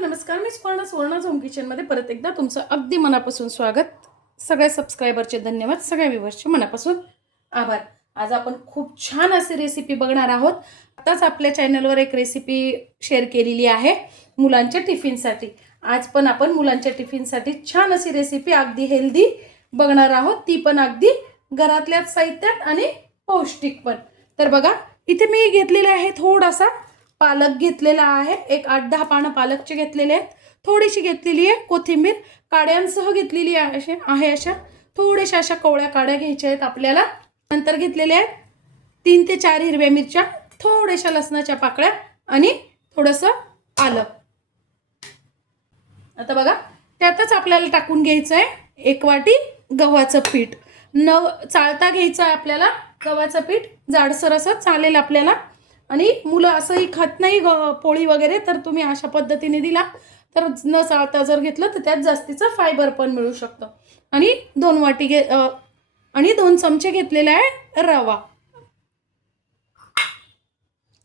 नमस्कार. मी सुवर्णा झोम किचनमध्ये परत एकदा तुमचं अगदी मनापासून स्वागत. सगळ्या सबस्क्रायबरचे धन्यवाद, सगळ्या व्ह्यूअर्सचे मनापासून आभार. आज आपण खूप छान अशी रेसिपी बघणार आहोत. आताच आपल्या चॅनलवर एक रेसिपी शेअर केलेली आहे मुलांच्या टिफिनसाठी. आज पण आपण मुलांच्या टिफिनसाठी छान अशी रेसिपी अगदी हेल्दी बघणार आहोत, ती पण अगदी घरातल्याच साहित्यात आणि पौष्टिक पण. तर बघा, इथे मी घेतलेले आहे थोडासा पालक घेतलेला आहे. एक 8-10 पानं पालकचे घेतलेले आहेत. थोडीशी घेतलेली आहे कोथिंबीर, काड्यांसह घेतलेली आहे. अशा थोड्याशा अशा कवळ्या काड्या घ्यायच्या आहेत आपल्याला. नंतर घेतलेल्या आहेत 3 ते 4 हिरव्या मिरच्या, थोड्याशा लसणाच्या पाकळ्या आणि थोडंसं आलं. आता बघा, त्यातच आपल्याला टाकून घ्यायचं आहे 1 वाटी गव्हाचं पीठ. न चाळता घ्यायचं आहे आपल्याला गव्हाचं पीठ. जाडसर असं चालेल आपल्याला. आणि मुलं असंही खात नाही पोळी वगैरे, तर तुम्ही अशा पद्धतीने दिला तर न चाळता जर घेतलं तर त्यात जास्तीचं फायबर पण मिळू शकतं. आणि 2 वाटी आणि 2 चमचे घेतलेला आहे रवा.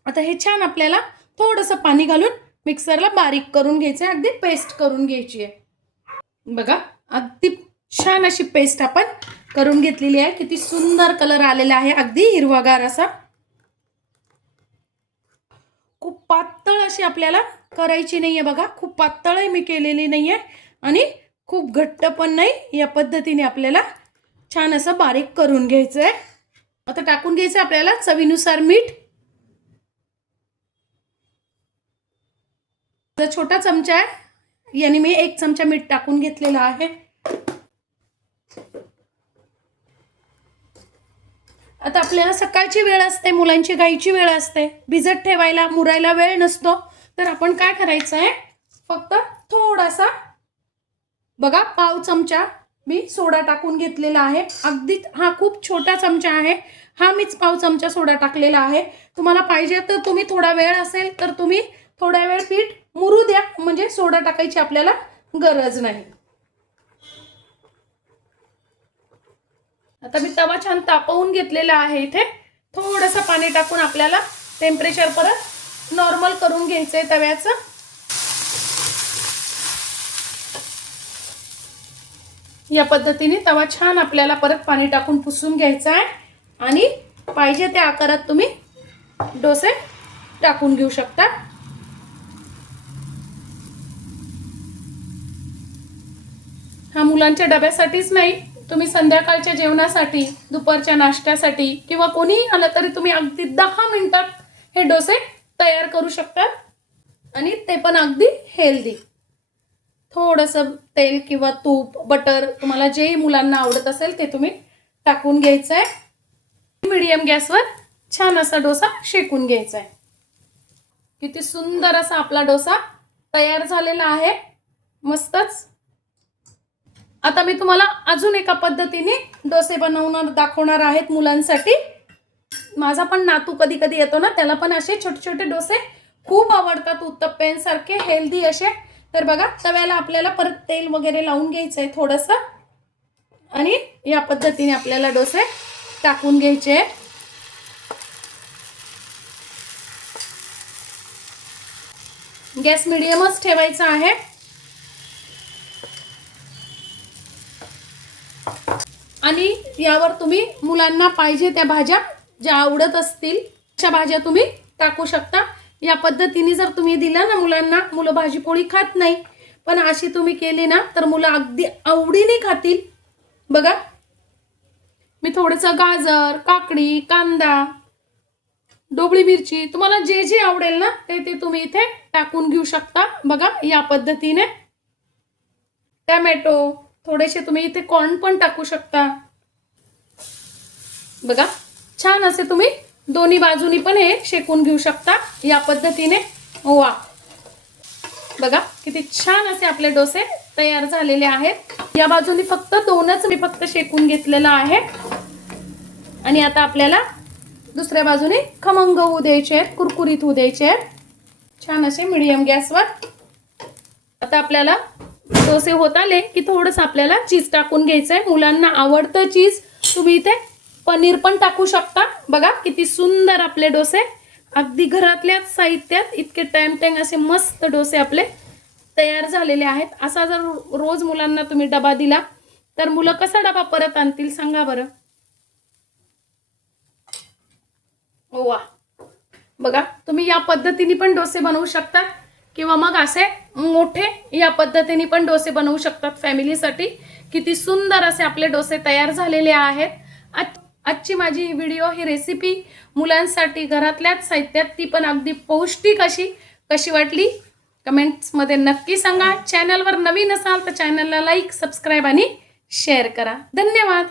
आता हे छान आपल्याला थोडंसं पाणी घालून मिक्सरला बारीक करून घ्यायचं आहे. अगदी पेस्ट करून घ्यायची आहे. बघा, अगदी छान अशी पेस्ट आपण करून घेतलेली आहे. किती सुंदर कलर आलेला आहे, अगदी हिरवागार असा. खूप पातळ अशी आपल्याला करायची नाहीये. बघा, खूप पातळही मी केलेली नाहीये आणि खूप घट्ट पण नाही. या पद्धतीने आपल्याला छान असं बारीक करून घ्यायचं आहे. आता टाकून घ्यायचं आपल्याला चवीनुसार मीठ. जो छोटा चमचा आहे याने मी 1 चमचा मीठ टाकून घेतलेला आहे. आता आपल्याला सकाळची वेळ असते, मुलांची घाईची वेळ असते, भिजत ठेवायला मुरायला वेळ नसतो, तर आपण काय करायचं आहे, फक्त थोडासा बघा पाव चमचा मी सोडा टाकून घेतलेला आहे. अगदी हा खूप छोटा चमचा आहे, हा मीच पाव चमचा सोडा टाकलेला आहे. तुम्हाला पाहिजे तर तुम्ही थोडा वेळ असेल तर तुम्ही थोडा वेळ पीठ मुरू द्या, म्हणजे सोडा टाकायची आपल्याला गरज नाही. आता मी तवा छान तापवून घेतलेला आहे. इथे थोडंसं पाणी टाकून आपल्याला टेम्परेचर परत नॉर्मल करून घ्यायचंय तव्याचं. या पद्धतीने तवा छान आपल्याला परत पाणी टाकून पुसून घ्यायचा आहे आणि पाहिजे त्या आकारात तुम्ही डोसे टाकून घेऊ शकता. हा मुलांच्या डब्यासाठीच नाही, तुम्ही संध्याकाळच्या जेवणासाठी, दुपारच्या नाश्त्यासाठी किंवा कोणीही आलं तरी तुम्ही अगदी 10 मिनिटात हे डोसे तयार करू शकता आणि ते पण अगदी हेल्दी. थोडंसं तेल किंवा तूप, बटर, तुम्हाला जे मुलांना आवडत असेल ते तुम्ही टाकून घ्यायचं आहे. मीडियम गॅसवर छान असा डोसा शेकून घ्यायचा आहे. किती सुंदर असा आपला डोसा तयार झालेला आहे, मस्तच. आता मी तुम्हाला अजून एका पद्धतीने डोसे दाखवणार आहेत मुलांसाठी. माझा पण नातू कधी कधी येतो ना, त्याला पण असे छोटे छोटे डोसे खूप आवडतात, उत्तप्प्यांसारखे हेल्दी असे. तर बघा, तव्याला आपल्याला परत तेल वगैरे लावून घ्यायचं आहे थोडंसं आणि या पद्धतीने आपल्याला डोसे टाकून घ्यायचे. गॅस मीडियमच ठेवायचा आहे. आणि यावर तुम्ही मुलांना पाहिजे त्या भाज्या ज्या आवडत असतील अशा भाज्या तुम्ही टाकू शकता. या पद्धतीने जर तुम्ही दिला ना मुलांना, मुलं भाजी पोळी खात नाही, पण अशी तुम्ही केली ना तर मुलं अगदी आवडीने खातील. बघा, मी थोडंसं गाजर, काकडी, कांदा, ढोबळी मिरची, तुम्हाला जे जे आवडेल ना ते तुम्ही इथे टाकून घेऊ शकता. बघा, या पद्धतीने टोमॅटो, थोडेसे तुम्ही इथे कॉर्न पण टाकू शकता. बघा, छान असे तुम्ही दोन्ही बाजूनी पण हे शेकून घेऊ शकता या पद्धतीने. वा, बघा किती छान असे आपले डोसे तयार झालेले आहेत. या बाजूनी फक्त 2च मी फक्त शेकून घेतलेला आहे आणि आता आपल्याला दुसऱ्या बाजूने खमंग होऊ द्यायचे आहेत, कुरकुरीत होऊ द्यायचे आहेत, छान असे मीडियम गॅसवर. आता आपल्याला डोसे होत आले की थोडंसं आपल्याला चीज टाकून घ्यायचं आहे. मुलांना आवडतं चीज, तुम्ही इथे पनीर पण टाकू शकता. बघा किती सुंदर आपले डोसे, अगदी घरातल्याच साहित्यात इतके टँग असे मस्त डोसे आपले तयार झालेले आहेत। असा जर रोज मुलांना तुम्ही डबा दिला तर मुलं कसा डबा परत आणतील सांगा बरं। वा, बघा तुम्ही या पद्धतीने पण डोसे बनवू शकता किंवा मग असे मोठे या पद्धतीने पण डोसे बनवू शकतात फॅमिलीसाठी। किती सुंदर असे आपले डोसे तयार झालेले आहेत। आजची माझी व्हिडिओ ही रेसिपी मुलांसाठी घरातल्याच साहित्यात ती पण अगदी पौष्टिक अशी कशी वाटली कमेंट्समध्ये नक्की सांगा। चॅनलवर नवीन असाल तर चॅनलला लाईक, सबस्क्राईब आणि शेअर करा। धन्यवाद।